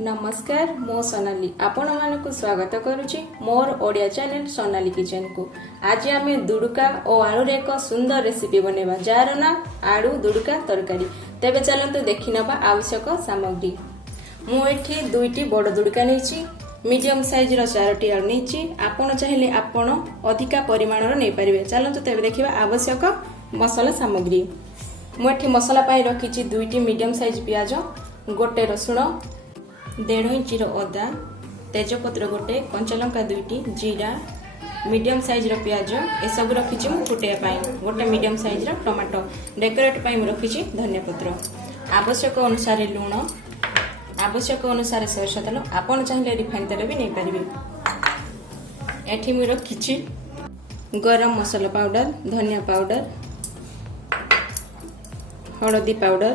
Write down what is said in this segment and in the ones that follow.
नमस्कार मो सोनाली आपण मानक स्वागत करुच्ची मोर ओडिया चैनल सोनाली किचन को। आज आम दुड़का और आलू रे एक सुंदर रेसिपी बनेबा जार ना आलू दुड़का तरकारी। तेबे चलंतु देखि नबा आवश्यक सामग्री। मु एठी दुईटी बड़ दुड़का नेछि, मीडियम साइज रो 4टी आलू नेछि। आपण चाहिले आपण अधिका परिमाण रो नै परिबे। चलंतु तेबे देखिबा आवश्यक मसाला सामग्री। मु एठी मसाला पाई रखिछि दुईटी मीडियम साइज प्याज, गोटे रसुण, 1.5 इंच अदा, तेजपत्र गोटे, कंचा लंका दुईटी, जीरा, मीडियम साइज रो प्याज ए सब रखिछि मु फुटेया पाई, गोटे मीडियम साइज रो टमाटो, डेकोरेट पाई मु रखिछि धनिया पत्र, आवश्यक अनुसार लूण, आवश्यक अनुसार सरस तेल, आपण चाहिले रिफाइन तेल भी नै परिबे। एठी मु रखिछि गरम मसाला पाउडर, धनिया पाउडर, हळदी पाउडर,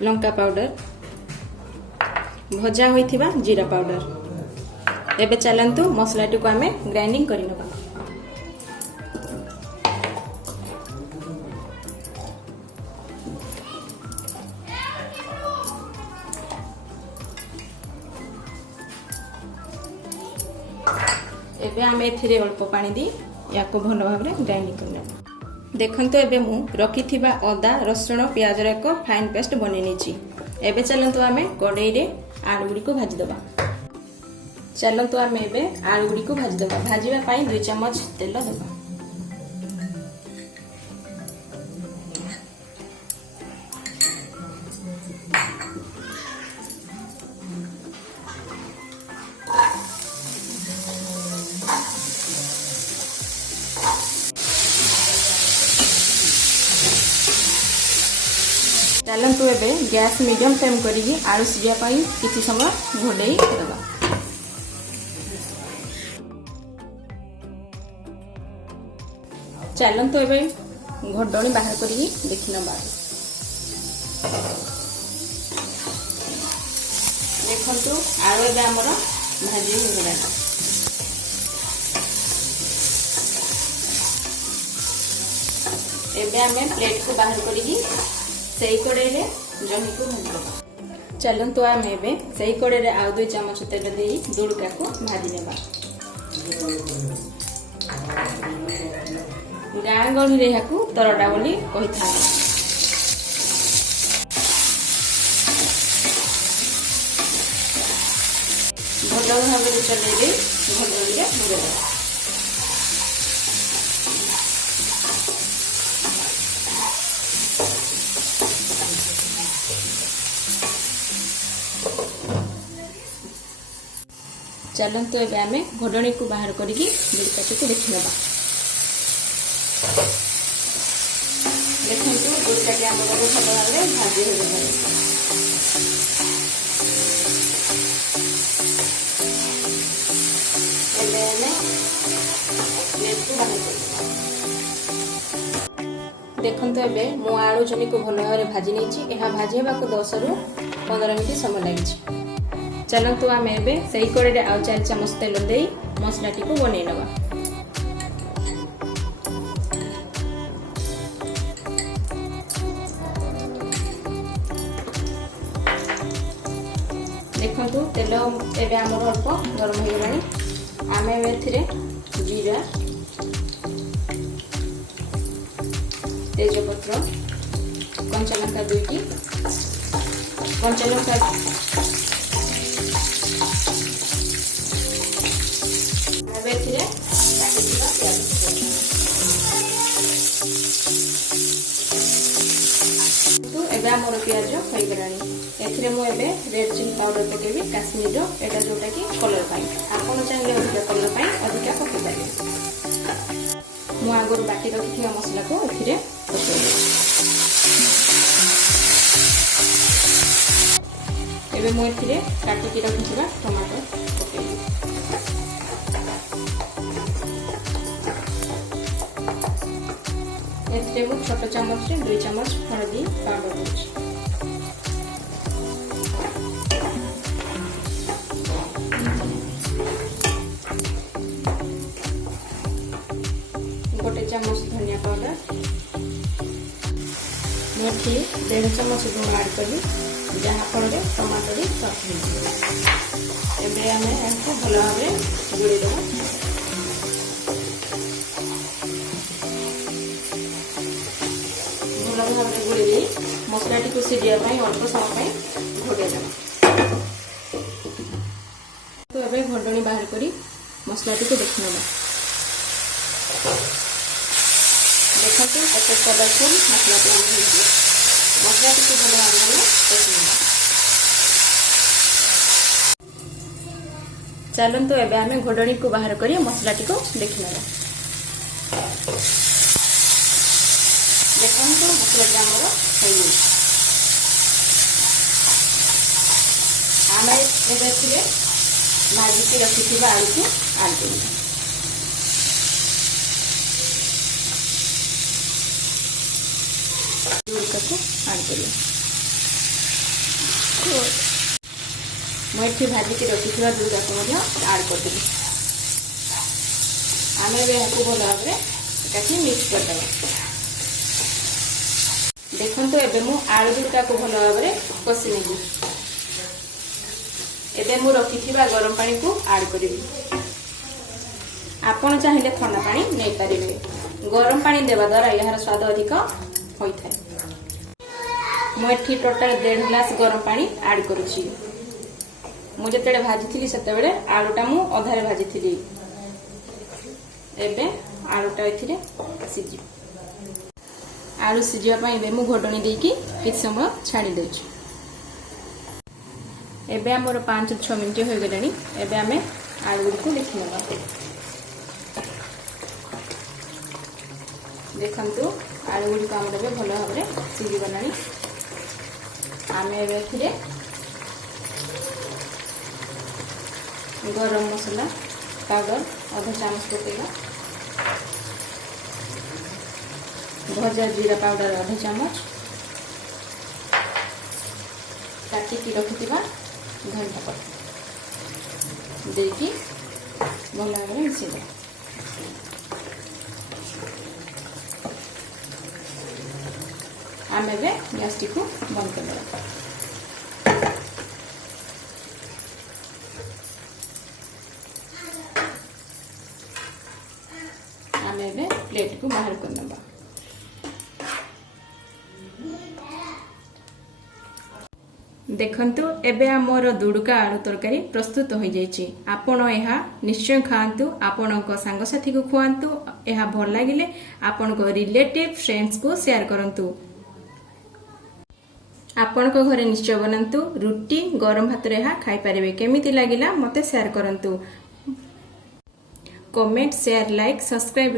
लंका पाउडर, भजा होइथिबा जीरा पाउडर। एबे चलंतु मसलाटी को आमे ग्राइंडिंग करि नबा। एबे आमे एथिरे अल्प पानी दी याको भल भाबरे ग्राइंडिंग करि नबा। देखंतु एबे मु रखिथिबा अदा, रसुण, प्याज रे को फाइन पेस्ट बनै नेछि। एबे चलंतु आमे कड़ाई रे आलू गुडी को भाजी दबा। चलंतु आमे एबे आलू गुडी को भाजी दबा। भाजीबा पई 2 चम्मच तेल दबा। चलंतु एबे गैस मीडियम फ्लेम करिगी आलू सिझा पाई किछि समय घोड़ेई दबा। चलंतु एबे घोड़णी बाहर करिगी देखि नबा। देखंतु आलू एबे हमर भाजी हो गला। एबे हमें प्लेट को बाहर करिगी सेई कड़े रे जही को भाजी। चलंतु आम एबे सेई कड़े रे आउ 2 चम्मच तेल देई दुड़का को भाजी लेबा। गाँ गहली रे हाकू तरडा बोली कहिथा। भल भाबरे चले दे भल रे बुझेबा। चलंतु एबे आमे घोड़णी को बाहर करिकी दुड़काटी को देखि नबा। देखंतु दुड़काटी हमर भल भाबरे भाजी हो गला। एबे आमे प्लेट को बाहर करिकी। देखंतु एबे मो आलू जनी को भल भाबरे भाजी नेछि। एहा भाजी हेबा को 10 रु 15 मिनिट समय लागिछि। चलंतु आमे एबे सेई कड़े रे आउ 4 चम्मच तेल देई मसलाटी को बनै नबा। देखंतु तेल एबे हमर अल्प गरम हो गलानी। आमे एथिरे जीरा, तेजपत्र, कंचा लंका दुईटी, कंचा लंका एबे मोर प्याज होई गलानी। एथिरे मु एबे रेड चिली पाउडर पकेबी काश्मीर रो, एटा जोटा की कलर पाई। आपण चाहिले अधिका कलर पाई अधिका पके पारे। मु आगुर बाटी रखिथिया मसला को एथिरे पकेबी। एबे मु एथिरे काटी की रखिथिबा टमाटो पकेबी। एथिरे मु छोट चम्मच रे 2 चम्मच हळदी पाउडर देछि। गोटे चम्मच धनिया पाउडर, मेथी 1.5 चम्मच लूण ऐड करी ଯାହାଫଳରେ ଟମାଟୋଟି ସଫ୍ଟ ହେଇଯିବ। ଏବେ ଆମେ ଏହାକୁ ଭଲ ଭାବରେ ଗୋଳେଇଦେବା। ଭଲ ଭାବରେ ଗୋଳେଇ ଦେଇ ମସଲାଟିକୁ ସିଝିବା ପାଇଁ ଅଳ୍ପ ସମୟ ପାଇଁ ଘୋଡ଼େଇଦେବା। ତ ଏବେ ଘୋଡ଼ଣି ବାହାର କରି ମସଲାଟିକୁ ଦେଖିନେବା। ଦେଖନ୍ତୁ କେତେ କଲରଫୁଲ ମସଲାଟି ଆମର ହେଇଛି। ମସଲାଟିକୁ ଭଲ ଭାବରେ କଷିନେବା। ଚାଲନ୍ତୁ ଏବେ ଆମେ ଘୋଡ଼ଣିକୁ ବାହାର କରି ମସଲାଟିକୁ ଦେଖିନେବା। ଦେଖନ୍ତୁ ମସଲାଟି ଆମର ହେଇଯାଇଛି। ଆମେ ଏବେ ଏଥିରେ ଭାଜିକି ରଖିଥିବା ଆଳୁକୁ ଆଡ୍ କରିବା। ଦୁଡ଼ୁକାକୁ ଆଡ୍ କରିବା। ମୁଁ ଏଠି ଭାଜିକି ରଖିଥିବା ଦୁଡ଼ୁକାକୁ ମଧ୍ୟ ଆଡ୍ କରିଦେବି। ଆମେ ଏବେ ଏହାକୁ ଭଲ ଭାବରେ ଏକାଠି ମିକ୍ସ କରିଦେବା। ଦେଖନ୍ତୁ ଏବେ ମୁଁ ଆଳୁ ଦୁଡ଼ୁକାକୁ ଭଲ ଭାବରେ କଷି ନେବି। ଏବେ ମୁଁ ରଖିଥିବା ଗରମ ପାଣିକୁ ଆଡ୍ କରିବି। ଆପଣ ଚାହିଁଲେ ଥଣ୍ଡା ପାଣି ନେଇପାରିବେ। ଗରମ ପାଣି ଦେବା ଦ୍ୱାରା ଏହାର ସ୍ୱାଦ ଅଧିକ ହୋଇଥାଏ। ମୁଁ ଏଠି ଟୋଟାଲ 1.5 ଗ୍ଲାସ ଗରମ ପାଣି ଆଡ୍ କରୁଛି। ମୁଁ ଯେତେବେଳେ ଭାଜିଥିଲି ସେତେବେଳେ ଆଳୁଟା ମୁଁ ଅଧାରେ ଭାଜିଥିଲି। ଏବେ ଆଳୁଟା ଏଥିରେ ସିଝିବ। ଆଳୁ ସିଝିବା ପାଇଁ ଏବେ ମୁଁ ଘୋଡ଼ଣି ଦେଇକି କିଛି ସମୟ ଛାଡ଼ି ଦେଉଛି। ଏବେ ଆମର 5-6 ମିନିଟ୍ ହୋଇଗଲାଣି। ଏବେ ଆମେ ଆଳୁ ଗୁଡ଼ିକୁ ଦେଖିନେବା। ଦେଖନ୍ତୁ ଆଳୁ ଗୁଡ଼ିକ ଆମର ଏବେ ଭଲ ଭାବରେ ସିଝିଗଲାଣି। ଆମେ ଏବେ ଏଥିରେ ଗରମ ମସଲା ପାଉଡର 1/2 ଚାମଚ ପକାଇବା। ଭଜା ଜିରା ପାଉଡର 1/2 ଚାମଚ। କାଟିକି ରଖିଥିବା ଧନିଆ ପତ୍ର ଦେଇକି ଭଲ ଭାବରେ ମିଶାଇବା। ଆମେ ଏବେ ଗ୍ୟାସଟିକୁ ବନ୍ଦ କରିଦେବା। ଆମେ ଏବେ ପ୍ଲେଟକୁ ବାହାର କରିନେବା। ଦେଖନ୍ତୁ ଏବେ ଆମର ଦୁଡ଼ୁକା ଆଳୁ ତରକାରୀ ପ୍ରସ୍ତୁତ ହୋଇଯାଇଛି। ଆପଣ ଏହା ନିଶ୍ଚୟ ଖାଆନ୍ତୁ। ଆପଣଙ୍କ ସାଙ୍ଗସାଥୀକୁ ଖୁଆନ୍ତୁ। ଏହା ଭଲ ଲାଗିଲେ ଆପଣଙ୍କ ରିଲେଟିଭ ଫ୍ରେଣ୍ଡସକୁ ସେୟାର କରନ୍ତୁ। ଆପଣଙ୍କ ଘରେ ନିଶ୍ଚୟ ବନାନ୍ତୁ। ରୁଟି ଗରମ ଭାତରେ ଏହା ଖାଇପାରିବେ। କେମିତି ଲାଗିଲା ମୋତେ ସେୟାର କରନ୍ତୁ। କମେଣ୍ଟ, ସେୟାର, ଲାଇକ୍, ସବସ୍କ୍ରାଇବ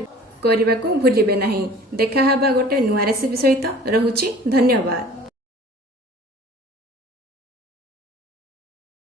କରିବାକୁ ଭୁଲିବେ ନାହିଁ। ଦେଖା ହେବା ଗୋଟେ ନୂଆ ରେସିପି ସହିତ। ରହୁଛି। ଧନ୍ୟବାଦ।